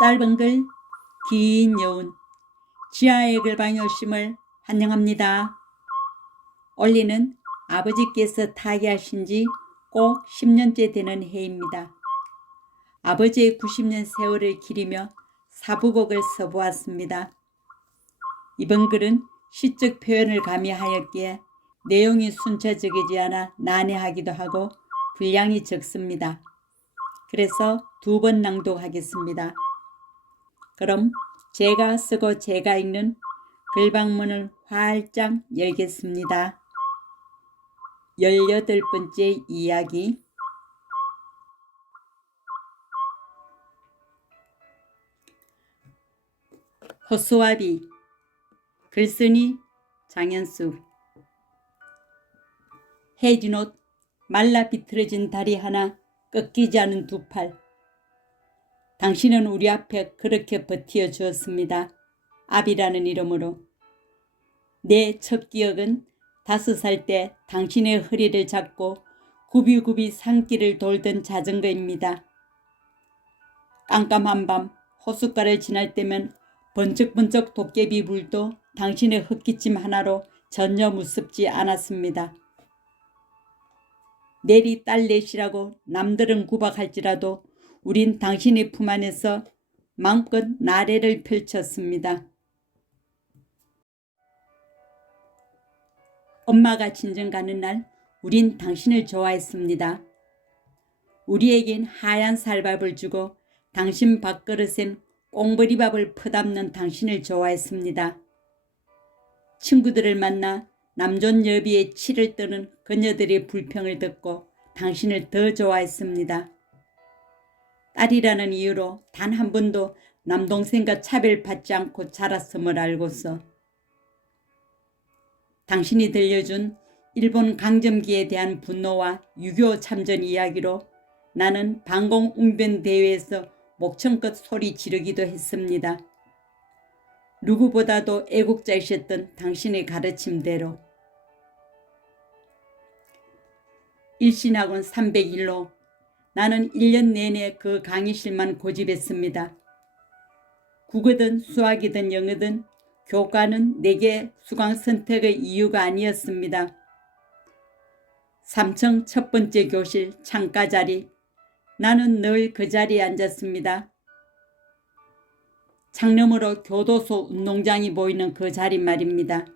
짧은 글, 긴 여운, 지하의 글방에 오심을 환영합니다. 올리는 아버지께서 타계하신 지 꼭 10년째 되는 해입니다. 아버지의 90년 세월을 기리며 사부곡을 써보았습니다. 이번 글은 시적 표현을 가미하였기에 내용이 순차적이지 않아 난해하기도 하고 분량이 적습니다. 그래서 2번 낭독하겠습니다. 그럼 제가 쓰고 제가 읽는 글방문을 활짝 열겠습니다. 18번째 이야기. 호수아비. 글쓴이 장현수. 해진 옷, 말라 비틀어진 다리 하나, 꺾이지 않은 두 팔. 당신은 우리 앞에 그렇게 버티어 주었습니다. 아비라는 이름으로. 내 첫 기억은 5살 때 당신의 허리를 잡고 굽이굽이 산길을 돌던 자전거입니다. 깜깜한 밤 호숫가를 지날 때면 번쩍번쩍 도깨비 불도 당신의 흙기침 하나로 전혀 무섭지 않았습니다. 내리 딸넷이라고 남들은 구박할지라도 우린 당신의 품 안에서 마음껏 나래를 펼쳤습니다. 엄마가 친정 가는 날 우린 당신을 좋아했습니다. 우리에겐 하얀 쌀밥을 주고 당신 밥그릇엔 꽁보리밥을 퍼담는 당신을 좋아했습니다. 친구들을 만나 남존 여비의 치를 떠는 그녀들의 불평을 듣고 당신을 더 좋아했습니다. 딸이라는 이유로 단 한 번도 남동생과 차별받지 않고 자랐음을 알고서 당신이 들려준 일본 강점기에 대한 분노와 6.25 참전 이야기로 나는 방공웅변 대회에서 목청껏 소리 지르기도 했습니다. 누구보다도 애국자이셨던 당신의 가르침대로. 일신학원 301로 나는 1년 내내 그 강의실만 고집했습니다. 국어든 수학이든 영어든 교과는 내게 수강 선택의 이유가 아니었습니다. 3층 첫 번째 교실 창가 자리, 나는 늘 그 자리에 앉았습니다. 창너머로 교도소 운동장이 보이는 그 자리 말입니다.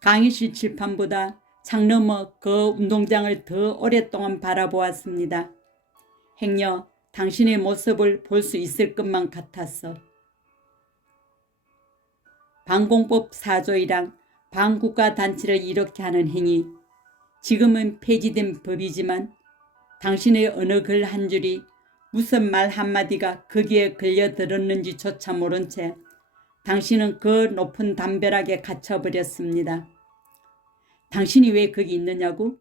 강의실 칠판보다 창너머 그 운동장을 더 오랫동안 바라보았습니다. 행여 당신의 모습을 볼 수 있을 것만 같았어. 방공법 4조이랑 방국가단체를 이렇게 하는 행위, 지금은 폐지된 법이지만 당신의 어느 글 한 줄이 무슨 말 한마디가 거기에 걸려들었는지조차 모른 채 당신은 그 높은 담벼락에 갇혀버렸습니다. 당신이 왜 거기 있느냐고?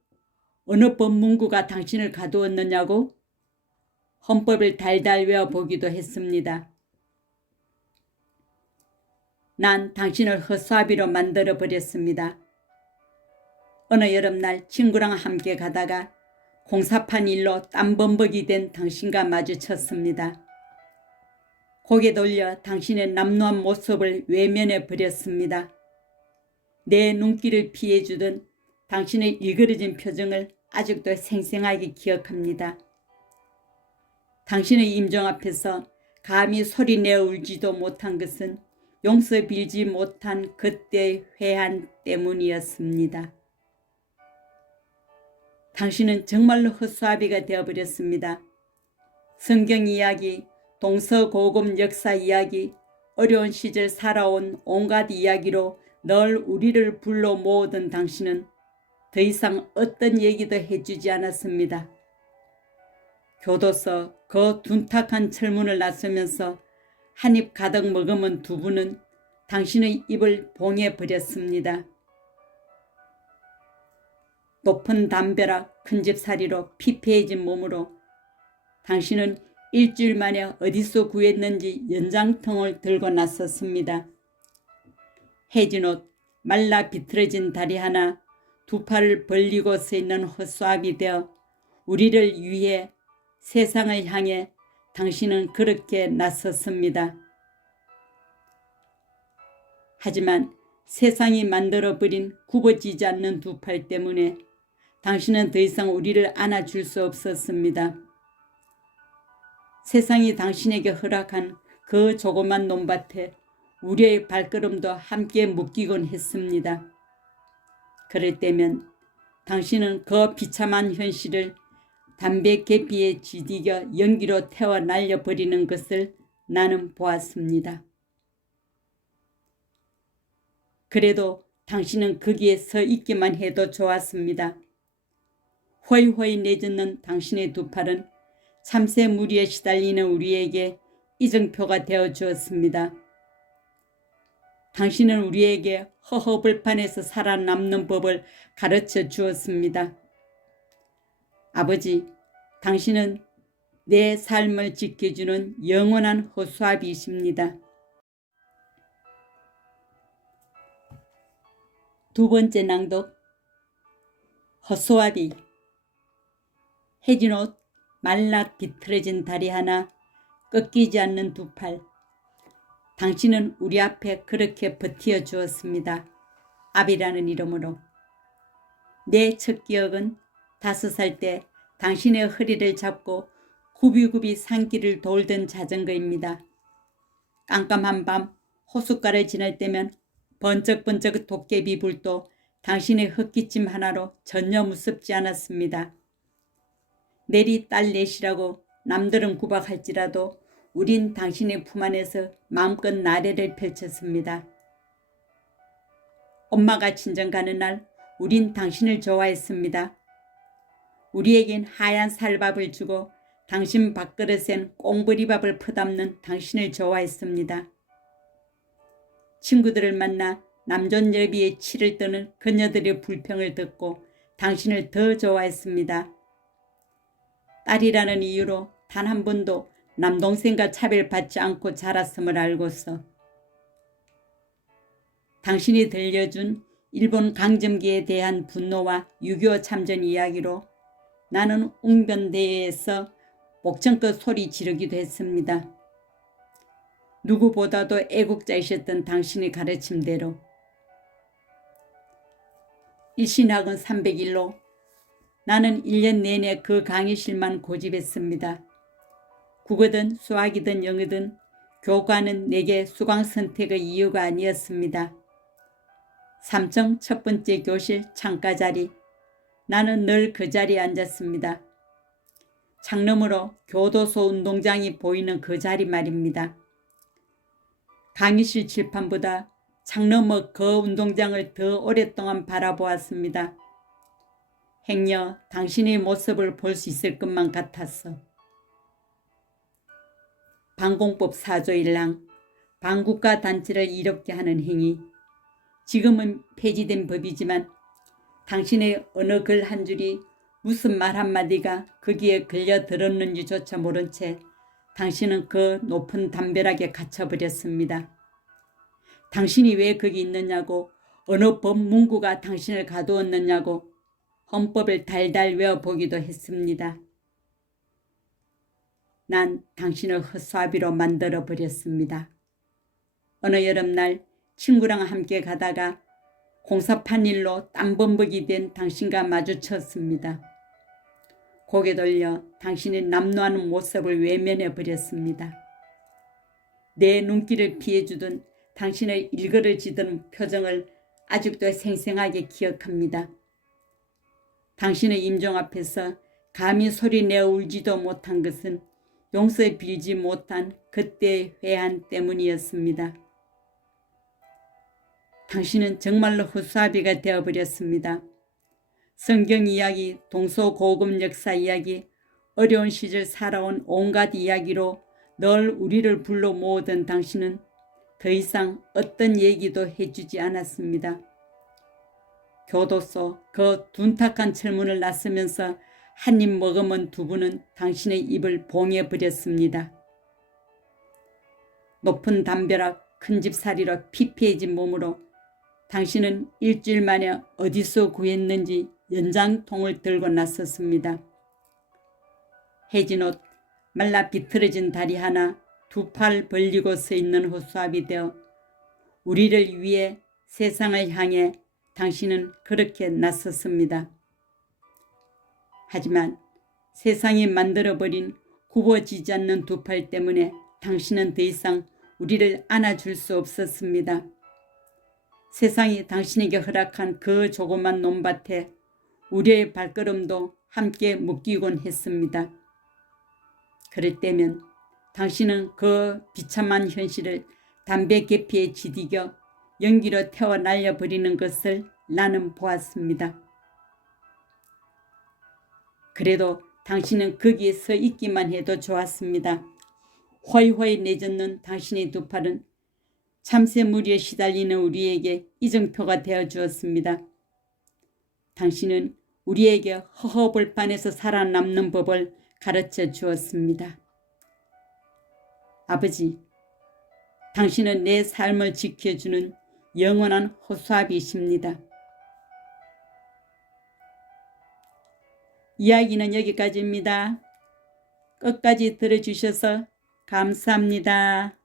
어느 법문구가 당신을 가두었느냐고? 헌법을 달달 외워보기도 했습니다. 난 당신을 허수아비로 만들어버렸습니다. 어느 여름날 친구랑 함께 가다가 공사판 일로 땀범벅이 된 당신과 마주쳤습니다. 고개 돌려 당신의 남루한 모습을 외면해 버렸습니다. 내 눈길을 피해주던 당신의 일그러진 표정을 아직도 생생하게 기억합니다. 당신의 임종 앞에서 감히 소리내어 울지도 못한 것은 용서 빌지 못한 그때의 회한 때문이었습니다. 당신은 정말로 허수아비가 되어버렸습니다. 성경 이야기, 동서고금 역사 이야기, 어려운 시절 살아온 온갖 이야기로 늘 우리를 불러 모으던 당신은 더 이상 어떤 얘기도 해주지 않았습니다. 교도소 그 둔탁한 철문을 나서면서 한 입 가득 머금은 두부는 당신의 입을 봉해버렸습니다. 높은 담벼락 큰 집살이로 피폐해진 몸으로 당신은 일주일 만에 어디서 구했는지 연장통을 들고 나섰습니다. 해진 옷, 말라 비틀어진 다리 하나, 두 팔을 벌리고 서 있는 허수아비 되어 우리를 위해 세상을 향해 당신은 그렇게 나섰습니다. 하지만 세상이 만들어버린 굽어지지 않는 두 팔 때문에 당신은 더 이상 우리를 안아줄 수 없었습니다. 세상이 당신에게 허락한 그 조그만 논밭에 우리의 발걸음도 함께 묶이곤 했습니다. 그럴 때면 당신은 그 비참한 현실을 담배 계피에 지디겨 연기로 태워 날려버리는 것을 나는 보았습니다. 그래도 당신은 거기에 서 있기만 해도 좋았습니다. 허이허이 내젓는 당신의 두 팔은 참새 무리에 시달리는 우리에게 이정표가 되어 주었습니다. 당신은 우리에게 허허벌판에서 살아남는 법을 가르쳐 주었습니다. 아버지, 당신은 내 삶을 지켜주는 영원한 허수아비이십니다. 두 번째 낭독. 허수아비. 해진 옷, 말라 비틀어진 다리 하나, 꺾이지 않는 두 팔. 당신은 우리 앞에 그렇게 버티어 주었습니다. 아비라는 이름으로. 내 첫 기억은 5살 때 당신의 허리를 잡고 굽이굽이 산길을 돌던 자전거입니다. 깜깜한 밤 호숫가를 지날 때면 번쩍번쩍 도깨비 불도 당신의 흙기침 하나로 전혀 무섭지 않았습니다. 내리 딸 넷이라고 남들은 구박할지라도 우린 당신의 품 안에서 마음껏 나래를 펼쳤습니다. 엄마가 친정 가는 날 우린 당신을 좋아했습니다. 우리에겐 하얀 살밥을 주고 당신 밥그릇엔 꽁보리밥을 퍼담는 당신을 좋아했습니다. 친구들을 만나 남존여비의 치를 떠는 그녀들의 불평을 듣고 당신을 더 좋아했습니다. 딸이라는 이유로 단 한 번도 남동생과 차별받지 않고 자랐음을 알고서 당신이 들려준 일본 강점기에 대한 분노와 6.25 참전 이야기로 나는 웅변대회에서 목청껏 소리 지르기도 했습니다. 누구보다도 애국자이셨던 당신의 가르침대로. 일신학은 301로 나는 1년 내내 그 강의실만 고집했습니다. 국어든 수학이든 영어든 교과는 내게 수강 선택의 이유가 아니었습니다. 3층 첫 번째 교실 창가 자리. 나는 늘 그 자리에 앉았습니다. 창너머로 교도소 운동장이 보이는 그 자리 말입니다. 강의실 칠판보다 창너머 그 운동장을 더 오랫동안 바라보았습니다. 행여 당신의 모습을 볼 수 있을 것만 같았어. 방공법 4조 1항, 방국가 단체를 이롭게 하는 행위. 지금은 폐지된 법이지만 당신의 어느 글 한 줄이 무슨 말 한마디가 거기에 걸려 들었는지조차 모른 채 당신은 그 높은 담벼락에 갇혀버렸습니다. 당신이 왜 거기 있느냐고, 어느 법 문구가 당신을 가두었느냐고 헌법을 달달 외워보기도 했습니다. 난 당신을 허수아비로 만들어버렸습니다. 어느 여름날 친구랑 함께 가다가 공사판 일로 땀범벅이 된 당신과 마주쳤습니다. 고개 돌려 당신의 남노하는 모습을 외면해버렸습니다. 내 눈길을 피해주던 당신의 일그러지던 표정을 아직도 생생하게 기억합니다. 당신의 임종 앞에서 감히 소리내어 울지도 못한 것은 용서 빌지 못한 그때의 회한 때문이었습니다. 당신은 정말로 허수아비가 되어버렸습니다. 성경 이야기, 동서고금 역사 이야기, 어려운 시절 살아온 온갖 이야기로 늘 우리를 불러 모으던 당신은 더 이상 어떤 얘기도 해주지 않았습니다. 교도소 그 둔탁한 철문을 나서면서 한 입 머금은 두부는 당신의 입을 봉해버렸습니다. 높은 담벼락 큰 집살이로 피폐해진 몸으로 당신은 일주일 만에 어디서 구했는지 연장통을 들고 나섰습니다. 해진 옷, 말라 비틀어진 다리 하나, 두 팔 벌리고 서 있는 호수아비 되어 우리를 위해 세상을 향해 당신은 그렇게 나섰습니다. 하지만 세상이 만들어버린 굽어지지 않는 두 팔 때문에 당신은 더 이상 우리를 안아줄 수 없었습니다. 세상이 당신에게 허락한 그 조그만 논밭에 우리의 발걸음도 함께 묶이곤 했습니다. 그럴 때면 당신은 그 비참한 현실을 담배 계피에 지디겨 연기로 태워 날려버리는 것을 나는 보았습니다. 그래도 당신은 거기에 서 있기만 해도 좋았습니다. 호이호이 내젓는 당신의 두 팔은 참새무리에 시달리는 우리에게 이정표가 되어 주었습니다. 당신은 우리에게 허허벌판에서 살아남는 법을 가르쳐 주었습니다. 아버지, 당신은 내 삶을 지켜주는 영원한 호수아비이십니다. 이야기는 여기까지입니다. 끝까지 들어주셔서 감사합니다.